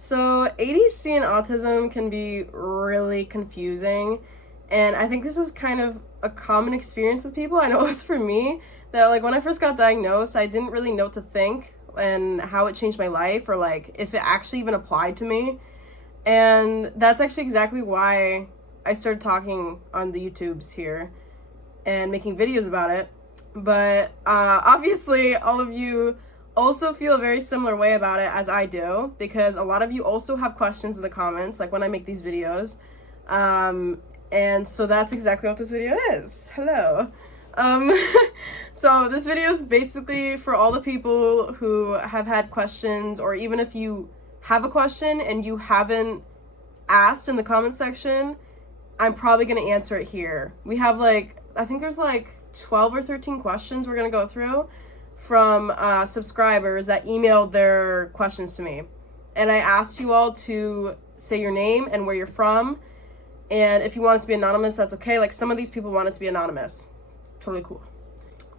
So, ADHD and autism can be really confusing, and I think this is kind of a common experience with people. I know it was for me that, like, when I first got diagnosed, I didn't really know what to think and how it changed my life or, like, if it actually even applied to me. And that's actually exactly why I started talking on the YouTubes here and making videos about it. But obviously, all of you also feel a very similar way about it as I do, because a lot of you also have questions in the comments, like when I make these videos. And so that's exactly what this video is. Hello. So this video is basically for all the people who have had questions, or even if you have a question and you haven't asked in the comment section, I'm probably going to answer it here. We have I think there's 12 or 13 questions we're going to go through from subscribers that emailed their questions to me. And I asked you all to say your name and where you're from. And if you want it to be anonymous, that's okay. Like, some of these people want it to be anonymous. Totally cool.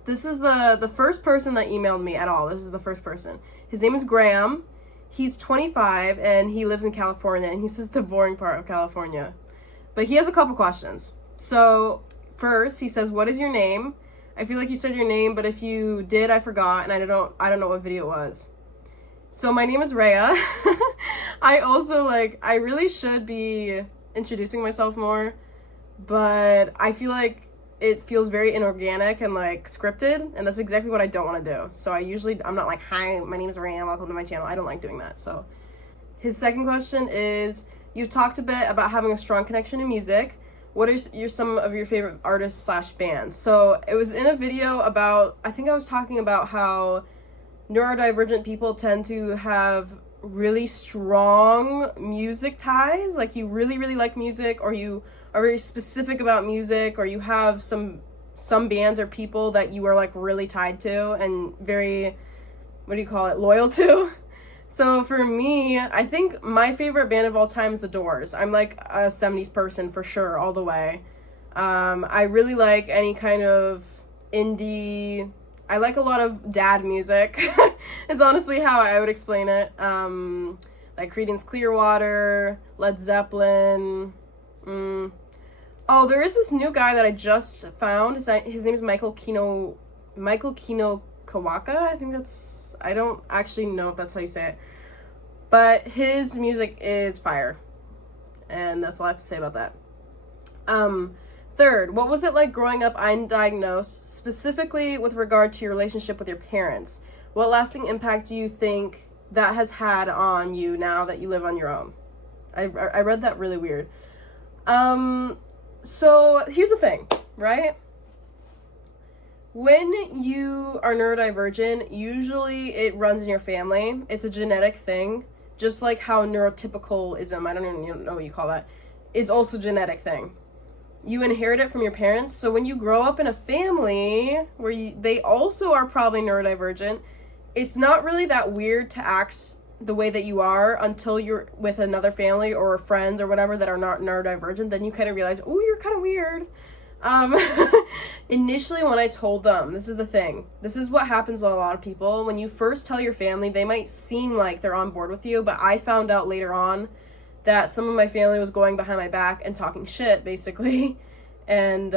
This is the first person that emailed me at all. This is the first person. His name is Graham. He's 25 and he lives in California, and he says the boring part of California. But he has a couple questions. So first, he says, "What is your name?" I feel like you said your name, but if you did, I forgot, and I don't know what video it was. So my name is Rhea. I also I really should be introducing myself more, but I feel like it feels very inorganic and scripted, and that's exactly what I don't want to do. So I'm not like, "Hi, my name is Rhea, welcome to my channel." I don't like doing that. So his second question is, you talked a bit about having a strong connection to music. What are some of your favorite artists/bands? So it was in a video about, I think I was talking about how neurodivergent people tend to have really strong music ties. Like, you really, really like music, or you are very specific about music, or you have some bands or people that you are really tied to and very, loyal to. So for me, I think my favorite band of all time is The Doors. I'm a 70s person for sure, all the way. I really like any kind of indie. I like a lot of dad music, is honestly how I would explain it. Like Creedence Clearwater, Led Zeppelin. Oh, there is this new guy that I just found. His name is Michael Kino Kawaka. I don't actually know if that's how you say it, but his music is fire, and that's all I have to say about that. Third, what was it like growing up undiagnosed, specifically with regard to your relationship with your parents? What lasting impact do you think that has had on you now that you live on your own? I read that really weird. So here's the thing, right? When you are neurodivergent, usually it runs in your family. It's a genetic thing, just like how neurotypicalism, I don't even know what you call that, is also a genetic thing. You inherit it from your parents. So when you grow up in a family where they also are probably neurodivergent, it's not really that weird to act the way that you are until you're with another family or friends or whatever that are not neurodivergent. Then you kind of realize, oh, you're kind of weird. Initially, when I told them, this is the thing, this is what happens with a lot of people. When you first tell your family, they might seem like they're on board with you, but I found out later on that some of my family was going behind my back and talking shit, basically, and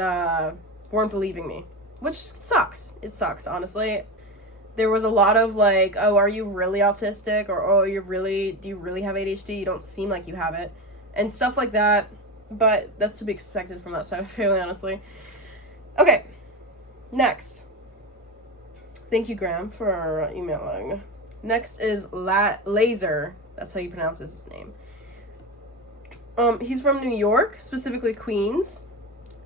weren't believing me, which sucks. It sucks, honestly. There was a lot of "Oh, are you really autistic?" or "Oh, do you really have ADHD? You don't seem like you have it," and stuff like that. But that's to be expected from that side of the family, honestly. Okay, next. Thank you, Graham, for emailing. Next is Laser. That's how you pronounce his name. He's from New York, specifically Queens.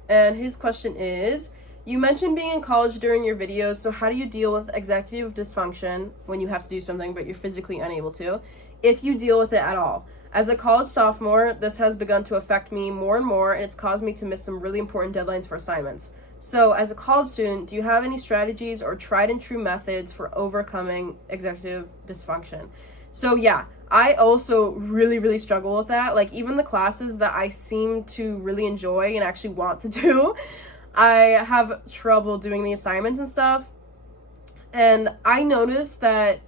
And his question is, you mentioned being in college during your videos, so how do you deal with executive dysfunction when you have to do something but you're physically unable to, if you deal with it at all? As a college sophomore, this has begun to affect me more and more, and it's caused me to miss some really important deadlines for assignments. So, as a college student, do you have any strategies or tried and true methods for overcoming executive dysfunction? So yeah, I also really, really struggle with that. Even the classes that I seem to really enjoy and actually want to do, I have trouble doing the assignments and stuff. And I noticed that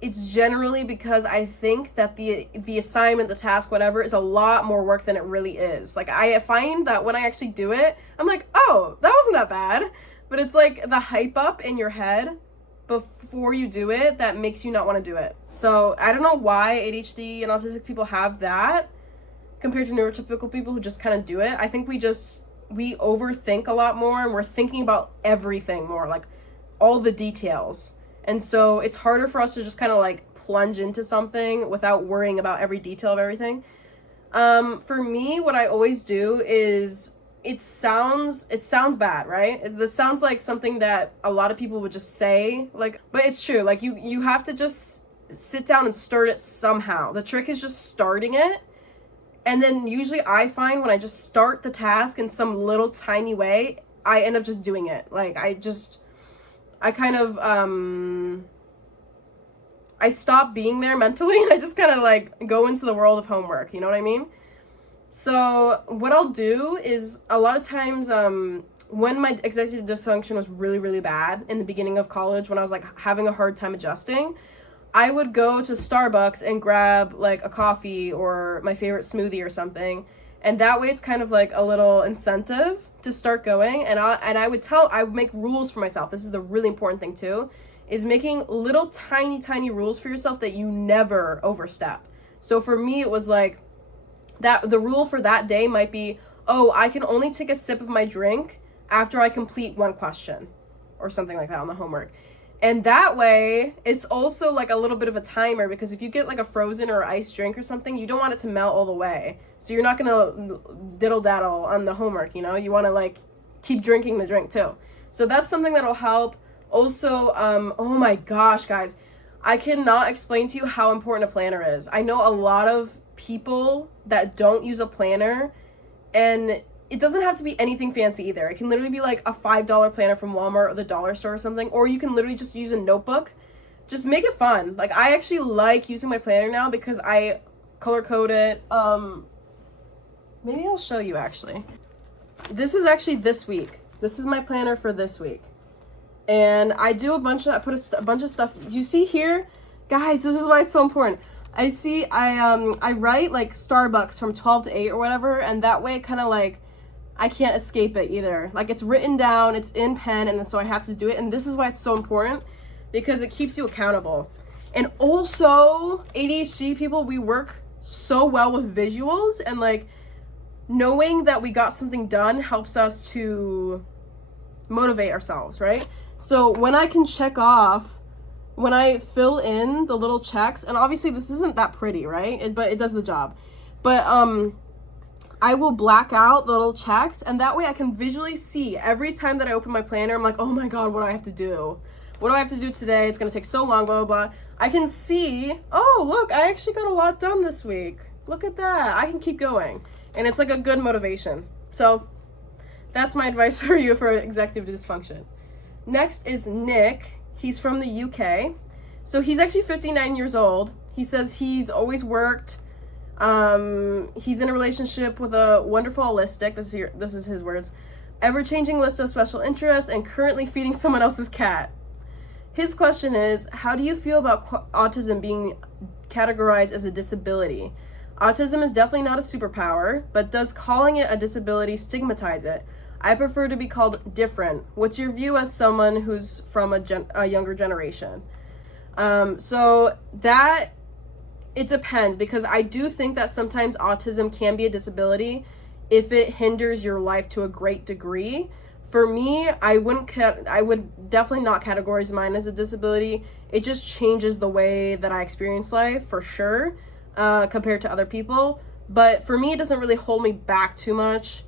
it's generally because I think that the assignment, the task, whatever, is a lot more work than it really is. Like, I find that when I actually do it, I'm like, oh, that wasn't that bad. But it's like the hype up in your head before you do it that makes you not want to do it. So I don't know why ADHD and autistic people have that compared to neurotypical people who just kind of do it. I think we overthink a lot more, and we're thinking about everything more, like all the details. And so it's harder for us to just kind of like plunge into something without worrying about every detail of everything. For me, what I always do is, it sounds bad, right? This sounds like something that a lot of people would just say, like, but it's true. Like, you have to just sit down and start it somehow. The trick is just starting it. And then usually I find when I just start the task in some little tiny way, I end up just doing it. Like, I stop being there mentally, and I just kind of like go into the world of homework, you know what I mean? So what I'll do is, a lot of times when my executive dysfunction was really, really bad in the beginning of college, when I was like having a hard time adjusting, I would go to Starbucks and grab like a coffee or my favorite smoothie or something. And that way it's kind of like a little incentive to start going. And I would make rules for myself. This is the really important thing too, is making little tiny rules for yourself that you never overstep. So for me, it was like, that the rule for that day might be, oh, I can only take a sip of my drink after I complete one question or something like that on the homework. And that way, it's also like a little bit of a timer, because if you get like a frozen or iced drink or something, you don't want it to melt all the way. So you're not gonna diddle daddle on the homework, you know? You wanna like keep drinking the drink too. So that's something that'll help. Also, oh my gosh, guys, I cannot explain to you how important a planner is. I know a lot of people that don't use a planner, and it doesn't have to be anything fancy either. It can literally be like a $5 planner from Walmart or the dollar store or something, or you can literally just use a notebook. Just make it fun. Like, I actually like using my planner now because I color code it. Maybe I'll show you actually. This is actually this week. This is my planner for this week. And I do I put a bunch of stuff. You see here? Guys, this is why it's so important. I write like Starbucks from 12 to 8 or whatever, and that way kind of like I can't escape it either. Like, it's written down, it's in pen, and so I have to do it. And this is why it's so important, because it keeps you accountable. And also, ADHD people, we work so well with visuals, and like knowing that we got something done helps us to motivate ourselves, right? So when I can check off, when I fill in the little checks, and obviously this isn't that pretty, right? But it does the job. But I will black out the little checks, and that way I can visually see every time that I open my planner. I'm like, oh my God, what do I have to do? What do I have to do today? It's gonna take so long, blah, blah, blah. I can see, oh, look, I actually got a lot done this week. Look at that. I can keep going. And it's like a good motivation. So that's my advice for you for executive dysfunction. Next is Nick. He's from the UK. So he's actually 59 years old. He says he's always worked. He's in a relationship with a wonderful autistic. This is his words. Ever-changing list of special interests, and currently feeding someone else's cat. His question is, how do you feel about autism being categorized as a disability? Autism is definitely not a superpower, but does calling it a disability stigmatize it? I prefer to be called different. What's your view as someone who's from a younger generation? So that, it depends, because I do think that sometimes autism can be a disability if it hinders your life to a great degree. For me, I would definitely not categorize mine as a disability. It just changes the way that I experience life, for sure, compared to other people. But for me, it doesn't really hold me back too much,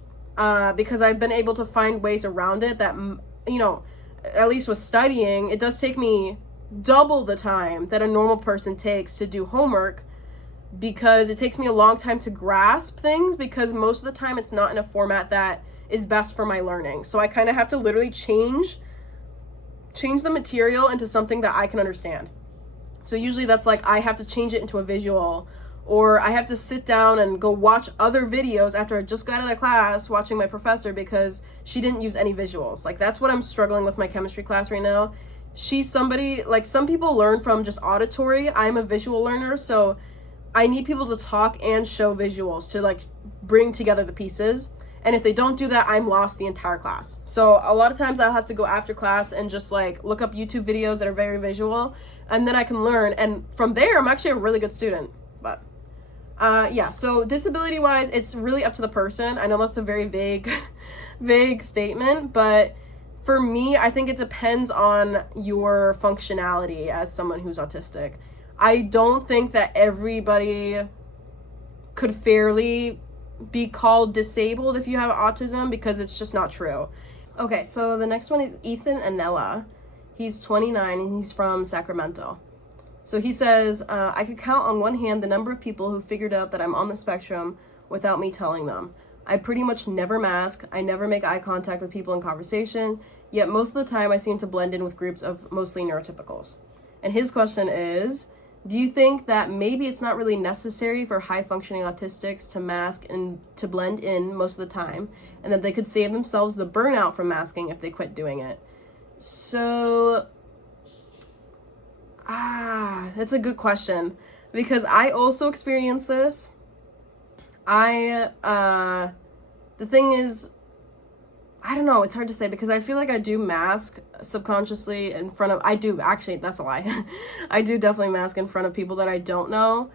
because I've been able to find ways around it that, you know, at least with studying, it does take me double the time that a normal person takes to do homework, because it takes me a long time to grasp things, because most of the time it's not in a format that is best for my learning. So I kind of have to literally change the material into something that I can understand. So usually that's like, I have to change it into a visual, or I have to sit down and go watch other videos after I just got out of class watching my professor because she didn't use any visuals. Like, that's what I'm struggling with my chemistry class right now. she's somebody, like, some people learn from just auditory. I'm a visual learner, so I need people to talk and show visuals to, like, bring together the pieces. And if they don't do that, I'm lost the entire class. So a lot of times I'll have to go after class and just, like, look up YouTube videos that are very visual, and then I can learn. And from there, I'm actually a really good student. But yeah, so disability wise, it's really up to the person. I know that's a very vague statement, but for me, I think it depends on your functionality as someone who's autistic. I don't think that everybody could fairly be called disabled if you have autism, because it's just not true. Okay, so the next one is Ethan Anella. He's 29 and he's from Sacramento. So he says, I could count on one hand the number of people who figured out that I'm on the spectrum without me telling them. I pretty much never mask. I never make eye contact with people in conversation, yet most of the time I seem to blend in with groups of mostly neurotypicals. And his question is, do you think that maybe it's not really necessary for high-functioning autistics to mask and to blend in most of the time, and that they could save themselves the burnout from masking if they quit doing it? So, that's a good question, because I also experience this. The thing is, I don't know, it's hard to say, because I feel like I do mask subconsciously in front of, actually, that's a lie. I do definitely mask in front of people that I don't know,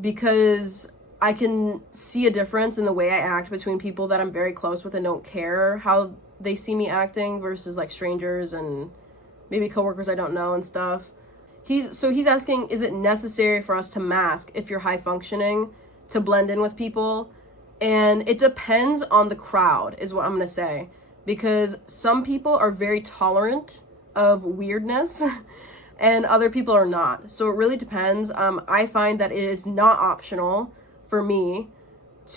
because I can see a difference in the way I act between people that I'm very close with and don't care how they see me acting versus, like, strangers and maybe coworkers I don't know and stuff. He's asking, is it necessary for us to mask if you're high functioning to blend in with people? And it depends on the crowd, is what I'm going to say. Because some people are very tolerant of weirdness and other people are not. So it really depends. I find that it is not optional for me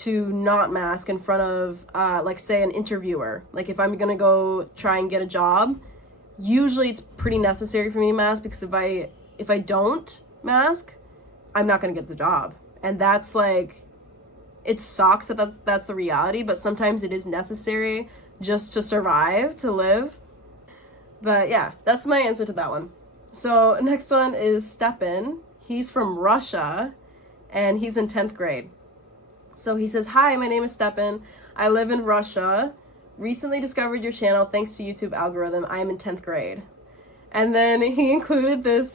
to not mask in front of, like, say, an interviewer. Like, if I'm going to go try and get a job, usually it's pretty necessary for me to mask, because if I don't mask, I'm not going to get the job. And that's, like, it sucks that that's the reality, but sometimes it is necessary just to survive, to live. But yeah, that's my answer to that one. So next one is Stepan. He's from Russia and he's in 10th grade. So he says, hi, my name is Stepan. I live in Russia. Recently discovered your channel thanks to YouTube algorithm. I am in 10th grade. And then he included this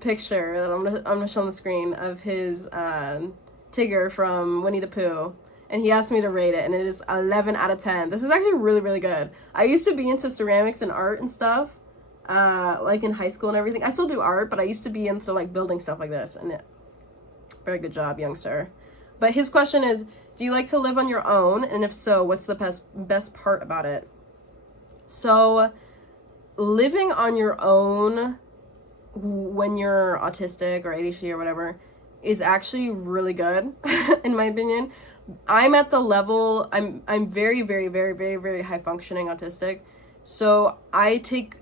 picture that I'm gonna show on the screen of his Tigger from Winnie the Pooh, and he asked me to rate it, and it is 11 out of 10. This is actually really, really good. I used to be into ceramics and art and stuff, like in high school and everything. I still do art, but I used to be into, like, building stuff like this, and very good job, young sir. But his question is, do you like to live on your own, and if so, what's the best part about it? So living on your own when you're autistic or ADHD or whatever is actually really good in my opinion. I'm at the level, I'm very, very, very, very, very high functioning autistic. So I take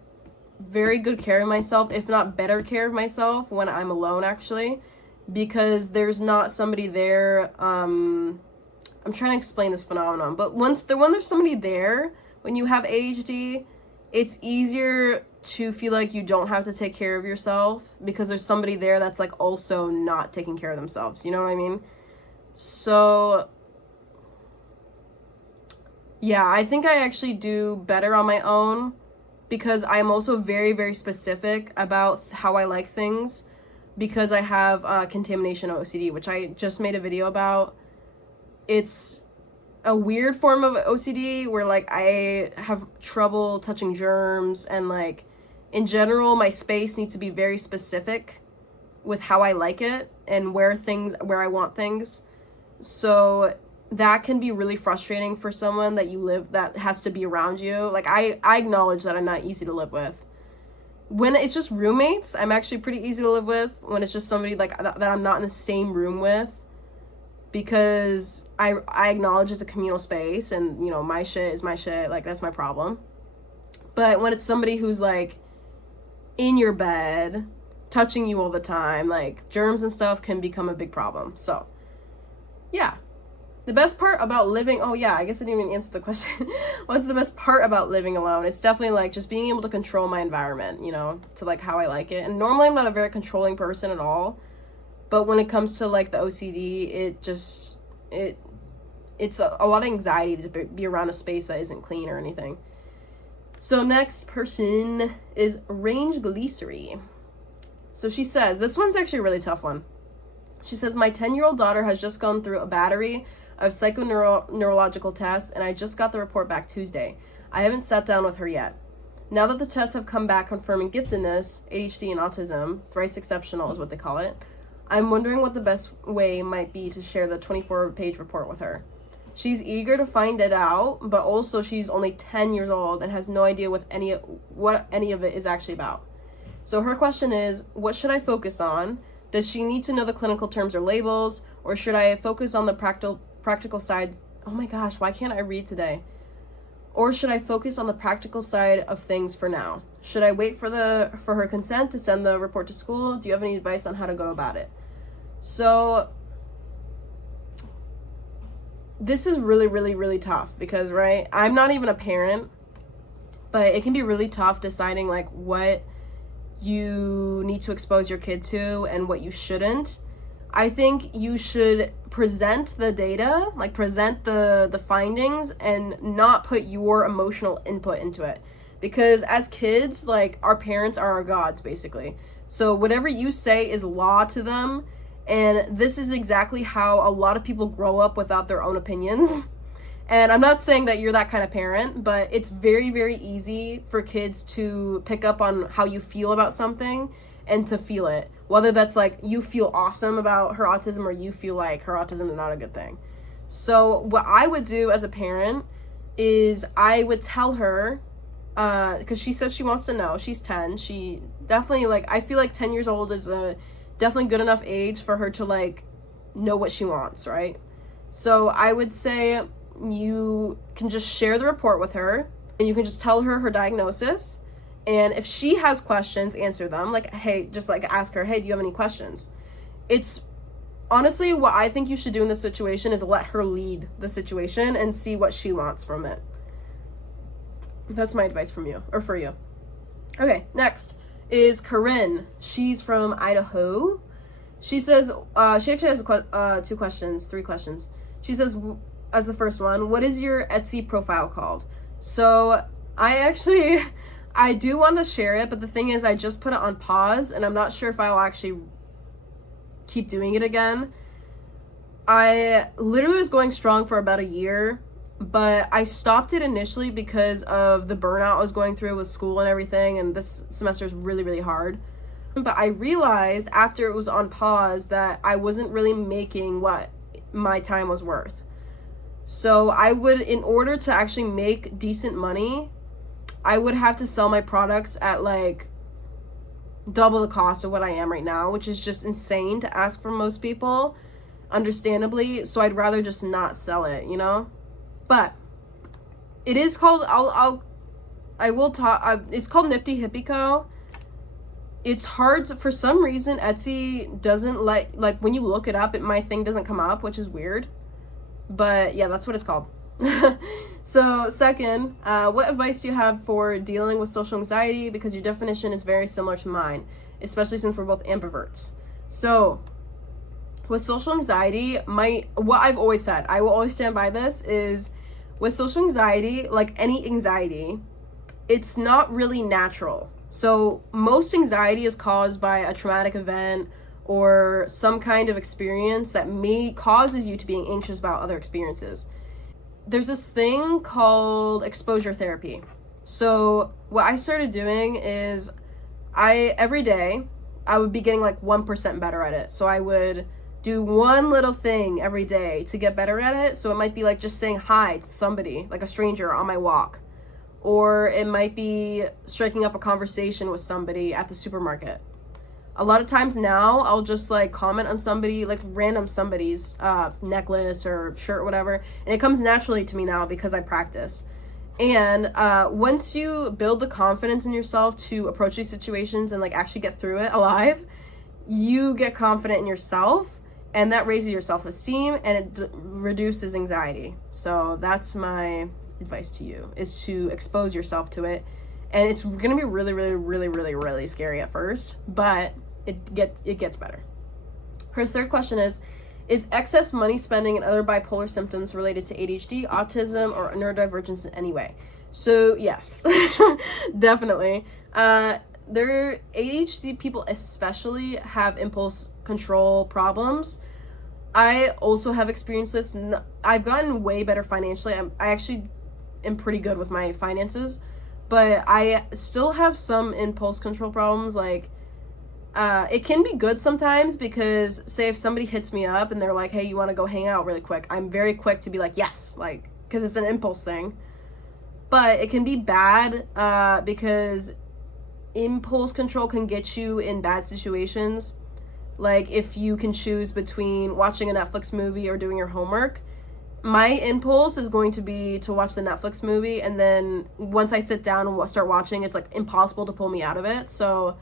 very good care of myself, if not better care of myself, when I'm alone, actually, because there's not somebody there. I'm trying to explain this phenomenon, but when there's somebody there, when you have ADHD, it's easier to feel like you don't have to take care of yourself because there's somebody there that's, like, also not taking care of themselves. You know what I mean? So yeah, I think I actually do better on my own because I'm also very, very specific about how I like things, because I have contamination OCD, which I just made a video about. It's a weird form of OCD where, like, I have trouble touching germs, and, like, in general, my space needs to be very specific with how I like it and where I want things. So that can be really frustrating for someone that has to be around you. Like, I acknowledge that I'm not easy to live with. When it's just roommates, I'm actually pretty easy to live with. When it's just somebody, like, that I'm not in the same room with, because I acknowledge it's a communal space, and, you know, my shit is my shit, like, that's my problem. But when it's somebody who's, like, in your bed, touching you all the time, like, germs and stuff can become a big problem. So, yeah. The best part about living, oh yeah, I guess I didn't even answer the question. What's the best part about living alone? It's definitely like just being able to control my environment, you know, to like how I like it. And normally I'm not a very controlling person at all, but when it comes to like the OCD, it's a lot of anxiety to be around a space that isn't clean or anything. So next person is Range Glycery. So she says, this one's actually a really tough one. She says, my 10-year-old daughter has just gone through a battery of neurological tests, and I just got the report back Tuesday. I haven't sat down with her yet. Now that the tests have come back confirming giftedness, ADHD and Autism, thrice exceptional is what they call it, I'm wondering what the best way might be to share the 24-page report with her. She's eager to find it out, but also she's only 10 years old and has no idea what any of it is actually about. So her question is, what should I focus on? Does she need to know the clinical terms or labels, or should I focus on the practical side? Oh my gosh, why can't I read today? Or should I focus on the practical side of things for now? Should I wait for her consent to send the report to school? Do you have any advice on how to go about it? So this is really, really, really tough because, right, I'm not even a parent, but it can be really tough deciding like what you need to expose your kid to and what you shouldn't. I think you should present the data, like present the findings, and not put your emotional input into it. Because as kids, like, our parents are our gods, basically. So whatever you say is law to them, and this is exactly how a lot of people grow up without their own opinions. And I'm not saying that you're that kind of parent, but it's very, very easy for kids to pick up on how you feel about something and to feel it. Whether that's like you feel awesome about her autism or you feel like her autism is not a good thing. So what I would do as a parent is I would tell her, because she says she wants to know, she's 10. She definitely, like, I feel like 10 years old is a definitely good enough age for her to like know what she wants, right? So I would say you can just share the report with her and you can just tell her diagnosis, and if she has questions, answer them. Like, hey, just like ask her, hey, do you have any questions? It's honestly what I think you should do in this situation is let her lead the situation and see what she wants from it. That's my advice from you, or for you. Okay, next is Corinne. She's from Idaho. She says, she actually has three questions. She says, as the first one, what is your Etsy profile called? So I do want to share it, but the thing is I just put it on pause and I'm not sure if I'll actually keep doing it again. I literally was going strong for about a year, but I stopped it initially because of the burnout I was going through with school and everything, and this semester is really, really hard. But I realized after it was on pause that I wasn't really making what my time was worth. So I would, in order to actually make decent money, I would have to sell my products at like double the cost of what I am right now, which is just insane to ask from most people, understandably. So I'd rather just not sell it, you know? But it is called, it's called Nifty Hippie Co. It's hard to, for some reason, Etsy doesn't like when you look it up, my thing doesn't come up, which is weird. But yeah, that's what it's called. So second, what advice do you have for dealing with social anxiety? Because your definition is very similar to mine, especially since we're both ambiverts. So with social anxiety, what I've always said, I will always stand by this, is with social anxiety, like any anxiety, it's not really natural. So most anxiety is caused by a traumatic event or some kind of experience that causes you to be anxious about other experiences. There's this thing called exposure therapy. So what I started doing is every day I would be getting like 1% better at it. So I would do one little thing every day to get better at it. So it might be like just saying hi to somebody, like a stranger on my walk. Or it might be striking up a conversation with somebody at the supermarket. A lot of times now, I'll just like comment on somebody, like random somebody's necklace or shirt or whatever. And it comes naturally to me now because I practice. And once you build the confidence in yourself to approach these situations and like actually get through it alive, you get confident in yourself and that raises your self-esteem and it reduces anxiety. So that's my advice to you, is to expose yourself to it. And it's gonna be really, really, really, really, really scary at first, but it gets better. Her third question is excess money spending and other bipolar symptoms related to ADHD, autism, or neurodivergence in any way? So yes, definitely. Their ADHD people especially have impulse control problems. I also have experienced this. I've gotten way better financially. I actually am pretty good with my finances, but I still have some impulse control problems. Like, it can be good sometimes because, say, if somebody hits me up and they're like, hey, you want to go hang out really quick, I'm very quick to be like, yes, like, because it's an impulse thing. But it can be bad because impulse control can get you in bad situations. Like, if you can choose between watching a Netflix movie or doing your homework, my impulse is going to be to watch the Netflix movie, and then once I sit down and start watching, it's like impossible to pull me out of it. So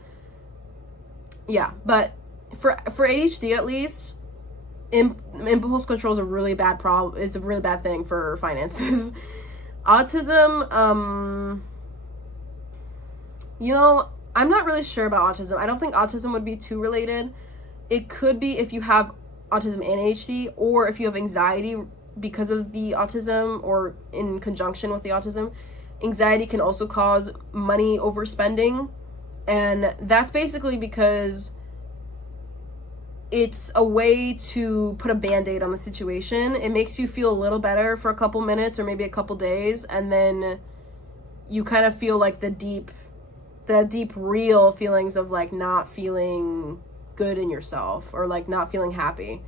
yeah, but for ADHD at least, impulse control is a really bad problem. It's a really bad thing for finances. Autism, you know, I'm not really sure about autism. I don't think autism would be too related. It could be if you have autism and ADHD, or if you have anxiety because of the autism or in conjunction with the autism. Anxiety can also cause money overspending, and that's basically because it's a way to put a band-aid on the situation. It makes you feel a little better for a couple minutes or maybe a couple days, and then you kind of feel like the deep real feelings of like not feeling good in yourself or like not feeling happy.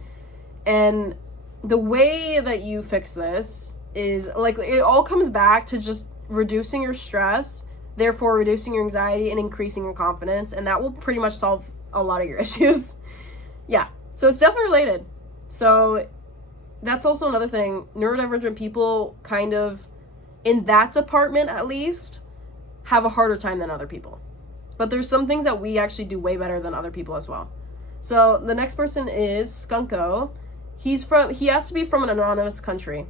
And the way that you fix this is, like, it all comes back to just reducing your stress, therefore reducing your anxiety and increasing your confidence, and that will pretty much solve a lot of your issues. Yeah, so it's definitely related. So that's also another thing. Neurodivergent people kind of, in that department at least, have a harder time than other people. But there's some things that we actually do way better than other people as well. So the next person is Skunko. He has to be from an anonymous country.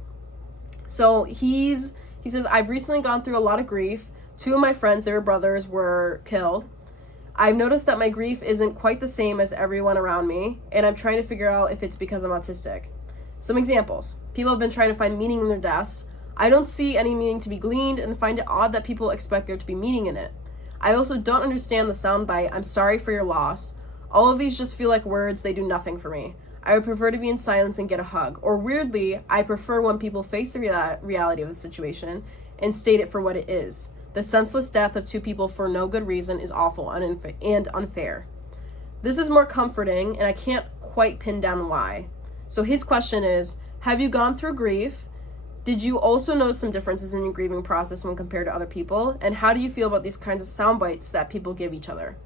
So he says, I've recently gone through a lot of grief. 2 of my friends, their brothers, were killed. I've noticed that my grief isn't quite the same as everyone around me, and I'm trying to figure out if it's because I'm autistic. Some examples. People have been trying to find meaning in their deaths. I don't see any meaning to be gleaned and find it odd that people expect there to be meaning in it. I also don't understand the soundbite, I'm sorry for your loss. All of these just feel like words, they do nothing for me. I would prefer to be in silence and get a hug. Or weirdly, I prefer when people face the reality of the situation and state it for what it is. The senseless death of 2 people for no good reason is awful and unfair. This is more comforting, and I can't quite pin down why. So his question is, have you gone through grief? Did you also notice some differences in your grieving process when compared to other people? And how do you feel about these kinds of sound bites that people give each other?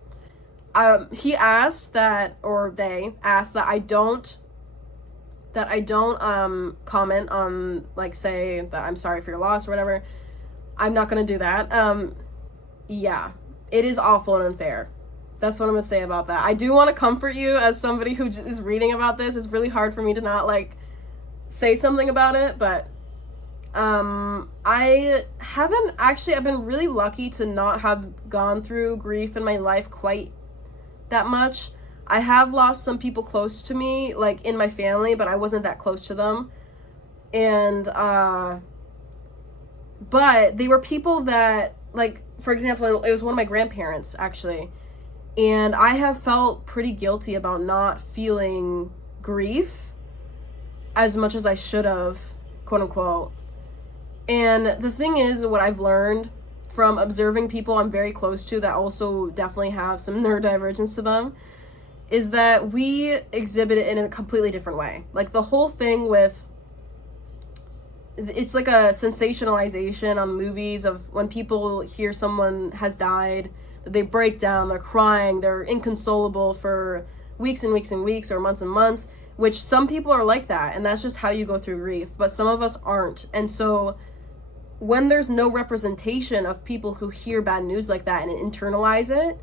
He asked that, or they asked that I don't comment on, like, say that I'm sorry for your loss or whatever. I'm not going to do that. Yeah, it is awful and unfair. That's what I'm going to say about that. I do want to comfort you as somebody who is reading about this. It's really hard for me to not, like, say something about it, but I've been really lucky to not have gone through grief in my life quite that much. I have lost some people close to me, like in my family, but I wasn't that close to them. And, but they were people that, like, for example, it was one of my grandparents, actually. And I have felt pretty guilty about not feeling grief as much as I should have, quote unquote. And the thing is, what I've learned from observing people I'm very close to that also definitely have some neurodivergence to them is that we exhibit it in a completely different way. Like, the whole thing with, it's like a sensationalization on movies of when people hear someone has died, that they break down, they're crying, they're inconsolable for weeks and weeks and weeks or months and months, which some people are like that, and that's just how you go through grief, but some of us aren't. And so when there's no representation of people who hear bad news like that and internalize it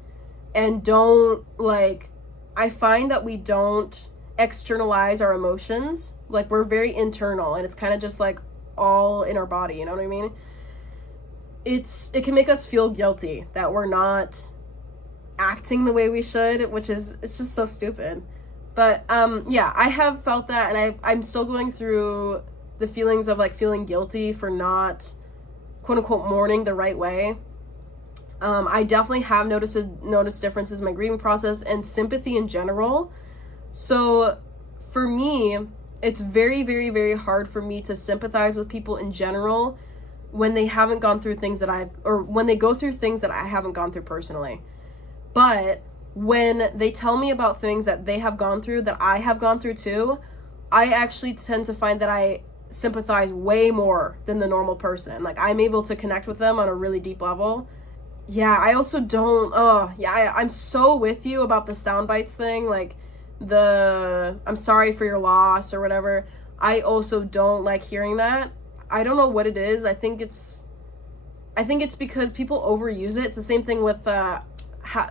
and don't, like, I find that we don't externalize our emotions. Like, we're very internal, and it's kind of just like all in our body, you know what I mean? It can make us feel guilty that we're not acting the way we should, which is, it's just so stupid. But yeah, I have felt that, and I'm still going through the feelings of like feeling guilty for not quote unquote mourning the right way. I definitely have noticed differences in my grieving process and sympathy in general. So for me, it's very, very, very hard for me to sympathize with people in general when they haven't gone through things that or when they go through things that I haven't gone through personally. But when they tell me about things that they have gone through that I have gone through too, I actually tend to find that I sympathize way more than the normal person. Like, I'm able to connect with them on a really deep level. Yeah, I also don't, I'm so with you about the sound bites thing, like I'm sorry for your loss or whatever. I also don't like hearing that. I don't know what it is. I think it's because people overuse it. It's the same thing with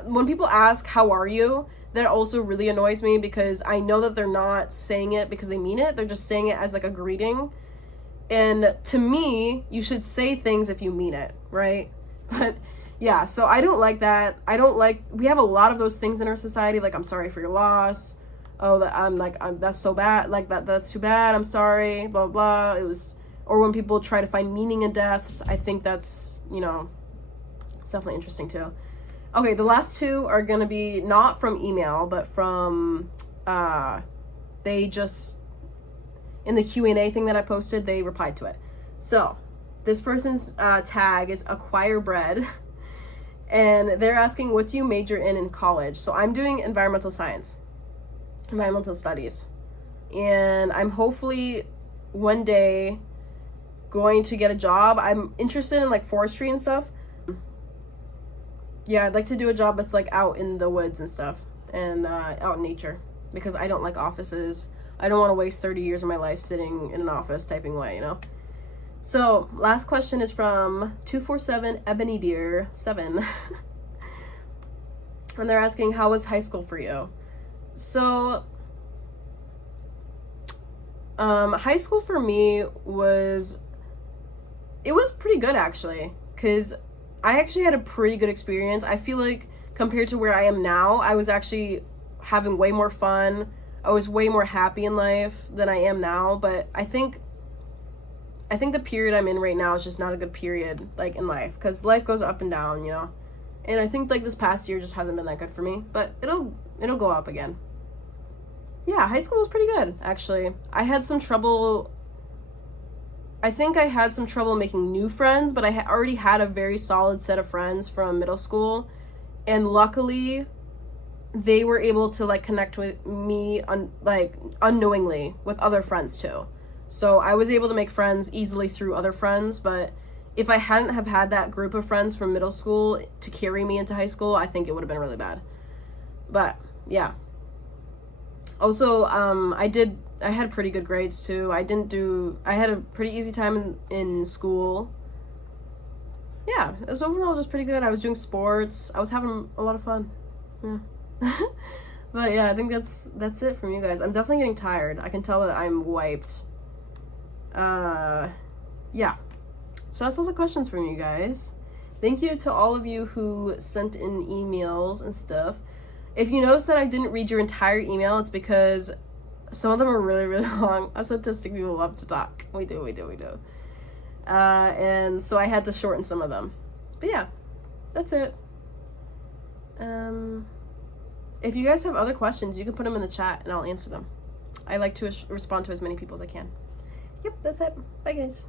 when people ask, how are you? That also really annoys me, because I know that they're not saying it because they mean it. They're just saying it as like a greeting. And to me, you should say things if you mean it, right? But yeah, so I don't like that. We have a lot of those things in our society, like, I'm sorry for your loss. Oh, that's so bad. Like, that's too bad. I'm sorry, blah, blah. Or when people try to find meaning in deaths, I think that's, it's definitely interesting too. Okay, the last two are going to be not from email, but from, they just, in the Q&A thing that I posted, they replied to it. So, this person's tag is acquire bread, and they're asking, what do you major in college? So, I'm doing environmental studies, and I'm hopefully one day going to get a job. I'm interested in like forestry and stuff. Yeah, I'd like to do a job that's like out in the woods and stuff, and out in nature, because I don't like offices. I don't want to waste 30 years of my life sitting in an office typing away, So, last question is from 247 Ebony Deer 7. And they're asking, how was high school for you? So, high school for me was pretty good, actually, because I actually had a pretty good experience. I feel like compared to where I am now, I was actually having way more fun. I was way more happy in life than I am now, but I think the period I'm in right now is just not a good period, like, in life, because life goes up and down, and I think like this past year just hasn't been that good for me, but it'll go up again. Yeah, high school was pretty good, actually. I think I had some trouble making new friends, but I already had a very solid set of friends from middle school, and luckily they were able to like connect with me unknowingly with other friends too. So I was able to make friends easily through other friends, but if I hadn't have had that group of friends from middle school to carry me into high school, I think it would have been really bad. But yeah. Also, I had pretty good grades too. I had a pretty easy time in school. Yeah, it was overall just pretty good. I was doing sports. I was having a lot of fun. Yeah. But yeah, I think that's it from you guys. I'm definitely getting tired. I can tell that I'm wiped. Yeah. So that's all the questions from you guys. Thank you to all of you who sent in emails and stuff. If you notice that I didn't read your entire email, it's because some of them are really, really long. Us autistic people love to talk. We do. And so I had to shorten some of them. But yeah, that's it. If you guys have other questions, you can put them in the chat and I'll answer them. I like to respond to as many people as I can. Yep, that's it. Bye, guys.